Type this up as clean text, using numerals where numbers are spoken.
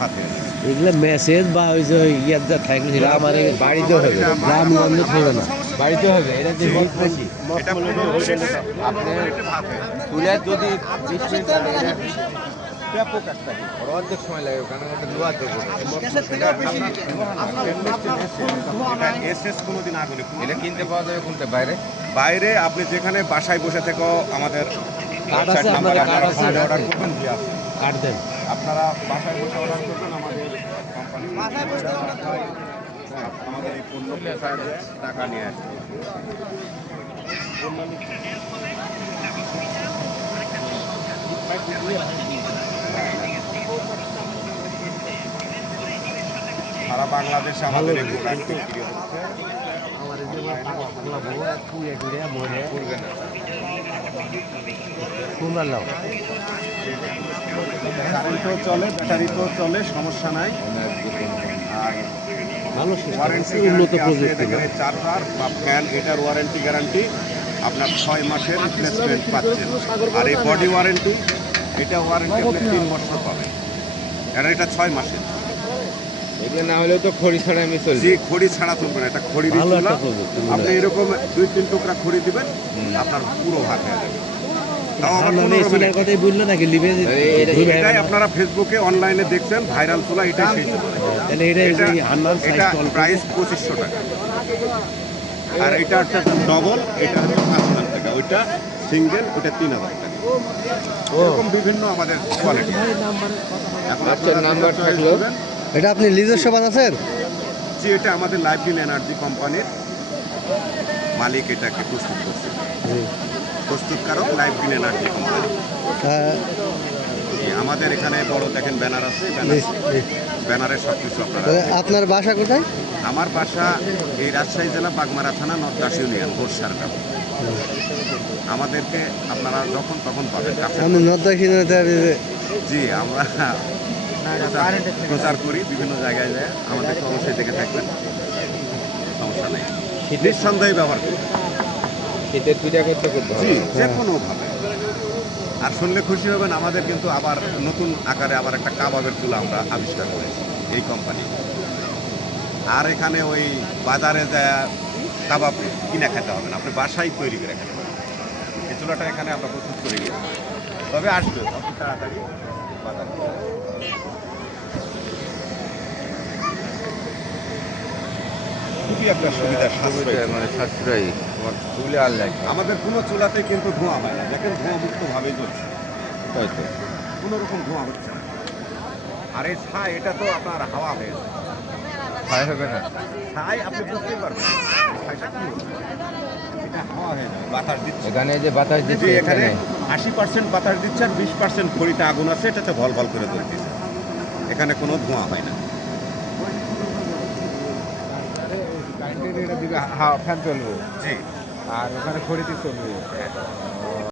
ভাত হয়ে যাবে। এগুলো মেসেজ বা ওই যে ইয়াদা থাকলে আমার বাড়িতে হবে, গ্রামগঞ্জ হবে না। বাড়িতে হবে। এটা যে বেশি এটা 15 মিনিটে ভাত হয়ে যাবে। তুলে যদি 20 মিনিট লাগে, এটা ব্যাপক একটা অর্ধেক সময় লাগে, কারণ ওটা লোয়া দেবো। এটা এসএস কোনোদিন আগুনে পুড়বে এটা না। কিনতে পাওয়া যাবে কোনটা? বাইরে? বাইরে আপনি যেখানে বাসায় বসে থেকেও আমাদের কার্ড আছে, website আপনাদের নাম্বারে কার্ড আপনারা আছে? অর্ডার করবেন, জি আছে। কাট দেন। আপনারা বাসায় বসে অর্ডার করবেন আমাদের কোম্পানি আমাদের এই পণ্য পৌঁছায় দেয়, টাকা নিয়ে আসবে। সারা বাংলাদেশে আমাদের এই প্রোডাক্ট বিক্রি হচ্ছে। পড়বে না। কারেন্টও চলে, ব্যাটারিতেও চলে, সমস্যা নাই। আর ভালো system ওয়ারেন্টি আছে, উন্নত গ্যারান্টি আছে। প্রযুক্তি। দেখেন এই চার্জার বা ফ্যান, এটার ওয়ারেন্টি গ্যারান্টি আপনার 6 মাসের রিপ্লেসমেন্ট পাচ্ছেন। আর এই বডি ওয়ারেন্টি, এটা ওয়ারেন্টি আপনি 3 বছর পাবেন, কারণ এটা 6 মাসের। এগুলো না হলেও তো খড়ি ছাড়া আমি চলছি। যে খড়ি ছাড়া চলবে না, এটা খড়ি ভালো দিচ্ছিল। একটা প্রযুক্তি। আপনি এরকম 2-3 টুকরা খড়ি দিবেন, আপনার পুরো ভাত হয়ে যাবে। তাও আবার 15 চুলার মিনিট। কথাই বললো নাকি লিভে এটাই আপনারা ফেসবুকে অনলাইনে দেখছেন, ভাইরাল চুলা, এটাই সেই চুলা। তাহলে এটা এটা হান্নান এটা সাইজ প্রাইস 2500 টাকা। আর এটা একটা ডবল, এটা হচ্ছে 5000 টাকা। ওইটা সিঙ্গেল, ওটা 3000 টাকা। এরকম বিভিন্ন আমাদের কোয়ালিটি। এখন আচ্ছা, আপনারা নাম্বার যেটা থাকলো? choice করবেন। এটা আপনি নিজস্ব বানাচ্ছেন? জি, এটা আমাদের লাইফ গ্রিন এনার্জি কোম্পানির মালিক এটাকে প্রস্তুত করছে। প্রস্তুতকারক লাইফ গ্রিন এনার্জি কোম্পানি। আমাদের এখানে বড় দেখেন ব্যানার আছে, ব্যানারে সব কিছু আপনারা। আপনার বাসা কোথায়? আমার বাসা এই রাজশাহী জেলা বাগমারা থানা নর্দাস ইউনিয়ন গোরসার গ্রাম। আমাদেরকে আপনারা যখন তখন পাবেন কাছে। আমি নর্দাসিনতে জি, আমরা প্রচার করি বিভিন্ন জায়গায় যায়, আমাদেরকে অবশ্যই দেখে থাকবেন, সমস্যা নেই। নিঃসন্দেহে ব্যবহার করি। শীতের পিঠা করতে করতে জি, হবে। যে কোনোভাবে। আর শুনলে খুশি হবেন, আমাদের কিন্তু আবার নতুন আকারে আবার একটা কাবাবের চুলা আমরা আবিষ্কার করেছি এই কোম্পানি। আর এখানে ওই বাজারে যায় কাবাব কিনে খেতে হবে না, আপনি বাসায় তৈরি করে খেতে পারবেন। এই চুলাটা এখানে আমরা প্রস্তুত করে নিয়েছি, তবে আসবে অতি তাড়াতাড়ি বাজারে। খুবই একটা সুবিধা, সাশ্রয়ী। মানে সাশ্রয়ী, আমার তুলে আর লাগে। আমাদের কোনো চুলাতে কিন্তু ধোঁয়া হয় না, দেখেন ধোঁয়া মুক্তভাবেই জ্বলছে, হয়তো কোনো রকম ধোঁয়া হচ্ছে না। আর এই ছাই, এটা তো আপনার হাওয়া হয়ে যায়। ক্ষয় হবে না। ছাই আপনি বুঝতেই পারবেন না, ছাইটা কি হচ্ছে। এটা হাওয়া হয়ে যায়, বাতাস দিচ্ছে। এখানে যে বাতাস জি, দিচ্ছে, এখানে এখানে 80% বাতাস দিচ্ছে আর 20% খড়িতে আগুন আছে, এটাতে ভল ভল করে জ্বলতেছে। এখানে কোনো ধোঁয়া হয় না। ফ্যান চলবে জি। আর ওখানে খড়িতে চলবে।